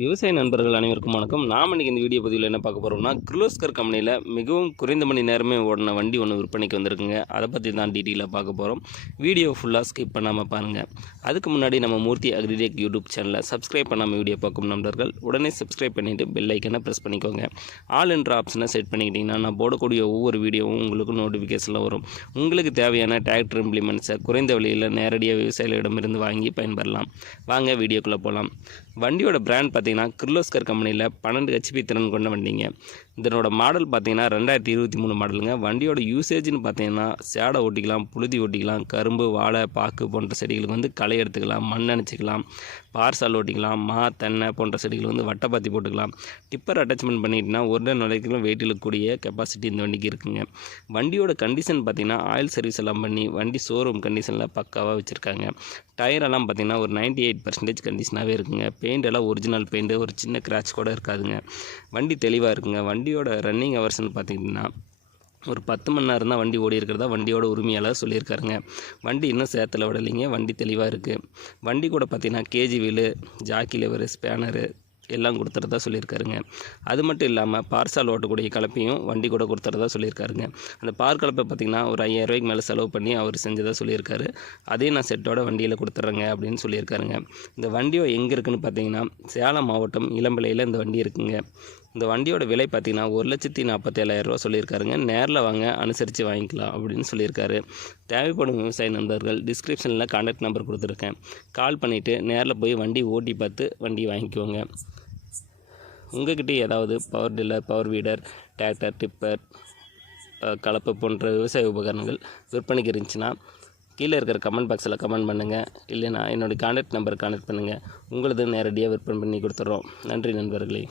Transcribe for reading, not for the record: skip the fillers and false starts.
விவசாய நண்பர்கள் அனைவருக்கும் வணக்கம். நாம் இன்றைக்கி இந்த வீடியோ பதிவில் என்ன பார்க்க போகிறோம்னா, கிர்லோஸ்கர் கம்பெனியில் மிகவும் குறைந்த மணி நேரமே ஓடின வண்டி ஒன்று விற்பனைக்கு வந்திருக்குங்க. அதை பற்றி தான் டீட்டெயிலாக பார்க்க போகிறோம். வீடியோ ஃபுல்லாக ஸ்கிப் பண்ணாமல் பாருங்கள். அதுக்கு முன்னாடி நம்ம மூர்த்தி அக்ரிடெக் யூடியூப் சேனலை சப்ஸ்கிரைப் பண்ணாமல் வீடியோ பார்க்கும் நண்பர்கள் உடனே சப்ஸ்கிரைப் பண்ணிவிட்டு பெல் ஐக்கனை ப்ரெஸ் பண்ணிக்கோங்க. ஆல் என்ற ஆப்ஷனை செட் பண்ணிக்கிட்டிங்கன்னா நான் போடக்கூடிய ஒவ்வொரு வீடியோவும் உங்களுக்கு நோட்டிஃபிகேஷனில் வரும். உங்களுக்கு தேவையான டிராக்டர் இம்ப்ளிமெண்ட்ஸை குறைந்த விலையில் நேரடியாக விவசாயிகளிடமிருந்து வாங்கி பயன்பெறலாம். வாங்க வீடியோக்குள்ளே போகலாம். வண்டியோட பிராண்ட் பார்த்தீங்கன்னா கிர்லோஸ்கர் கம்பெனியில் 12 HP திறன் கொண்ட வண்டிங்க. இதனோட மாடல் பார்த்தீங்கன்னா 2023 மாடலுங்க. வண்டியோட யூசேஜ்னு பார்த்தீங்கன்னா சேடை ஓட்டிக்கலாம், புழுதி ஓட்டிக்கலாம், கரும்பு, வாழை, பாக்கு போன்ற செடிகளுக்கு களை எடுத்துக்கலாம், மண் அணைச்சிக்கலாம், பார்சால் ஓட்டிக்கலாம், தென்னை போன்ற செடிகளுக்கு வட்டைப்பாத்தி போட்டுக்கலாம். டிப்பர் அட்டாச்மெண்ட் பண்ணிக்கிட்டோன்னா ஒரு டன் வரைக்கும் வெயிட் இழுக்கக்கூடிய கெப்பாசிட்டி இந்த வண்டிக்கு இருக்குங்க. வண்டியோட கண்டிஷன் பார்த்தீங்கன்னா ஆயில் சர்வீஸ் எல்லாம் பண்ணி வண்டி ஷோரூம் கண்டிஷனில் பக்காவாக வச்சுருக்காங்க. டயரெல்லாம் பார்த்தீங்கன்னா ஒரு 98% கண்டிஷனாகவே இருக்குங்க. பெயிண்ட் எல்லாம் ஒரிஜினல் பெயிண்ட்டு, ஒரு சின்ன கிராச் கூட இருக்காதுங்க. வண்டி தெளிவாக இருக்குங்க. வண்டியோட ரன்னிங் ஹவர்ஸ்னு பார்த்திங்கன்னா ஒரு 10 மணி நேரம் தான் வண்டி ஓடி இருக்கிறதா வண்டியோட உரிமையாளர் சொல்லியிருக்காருங்க. வண்டி இன்னும் சேத்துல விடலைங்க. வண்டி தெளிவாக இருக்குது. வண்டி கூட பார்த்திங்கன்னா கேஜி வீலு, ஜாக்கி லெவரு, ஸ்பேனரு எல்லாம் கொடுத்துறதா சொல்லியிருக்காருங்க. அது மட்டும் இல்லாமல் பார்சால் ஓட்டக்கூடிய கலப்பையும் வண்டி கூட கொடுத்துறதா சொல்லியிருக்காருங்க. அந்த பார் கலப்பை பார்த்திங்கன்னா ஒரு 5000 ரூபாய்க்கு மேலே செலவு பண்ணி அவர் செஞ்சதாக சொல்லியிருக்காரு. அதையும் நான் செட்டோட வண்டியில் கொடுத்துட்றேங்க அப்படின்னு சொல்லியிருக்காருங்க. இந்த வண்டியோ எங்கே இருக்குதுன்னு பார்த்தீங்கன்னா சேலம் மாவட்டம் இளம்பிள்ளையில் இந்த வண்டி இருக்குங்க. இந்த வண்டியோட விலை பார்த்தீங்கன்னா 1,47,000 ரூபா சொல்லியிருக்காருங்க. நேரில் வாங்க, அனுசரித்து வாங்கிக்கலாம் அப்படின்னு சொல்லியிருக்காரு. தேவைப்படும் விவசாய நண்பர்கள் டிஸ்கிரிப்ஷனில் கான்டாக்ட் நம்பர் கொடுத்துருக்கேன். கால் பண்ணிவிட்டு நேரில் போய் வண்டி ஓட்டி பார்த்து வண்டி வாங்கிக்கோங்க. உங்கள்கிட்ட ஏதாவது power tiller, power வீடர், tractor, tipper, கலப்பு போன்ற விவசாய உபகரணங்கள் விற்பனைக்கு இருந்துச்சுன்னா கீழே இருக்கிற கமெண்ட் பாக்ஸில் கமெண்ட் பண்ணுங்கள். இல்லைனா என்னோடய கான்டாக்ட் நம்பர் கான்டாக்ட் பண்ணுங்கள். உங்களது நேரடியாக விற்பனை பண்ணி கொடுத்துட்றோம். நன்றி நண்பர்களே.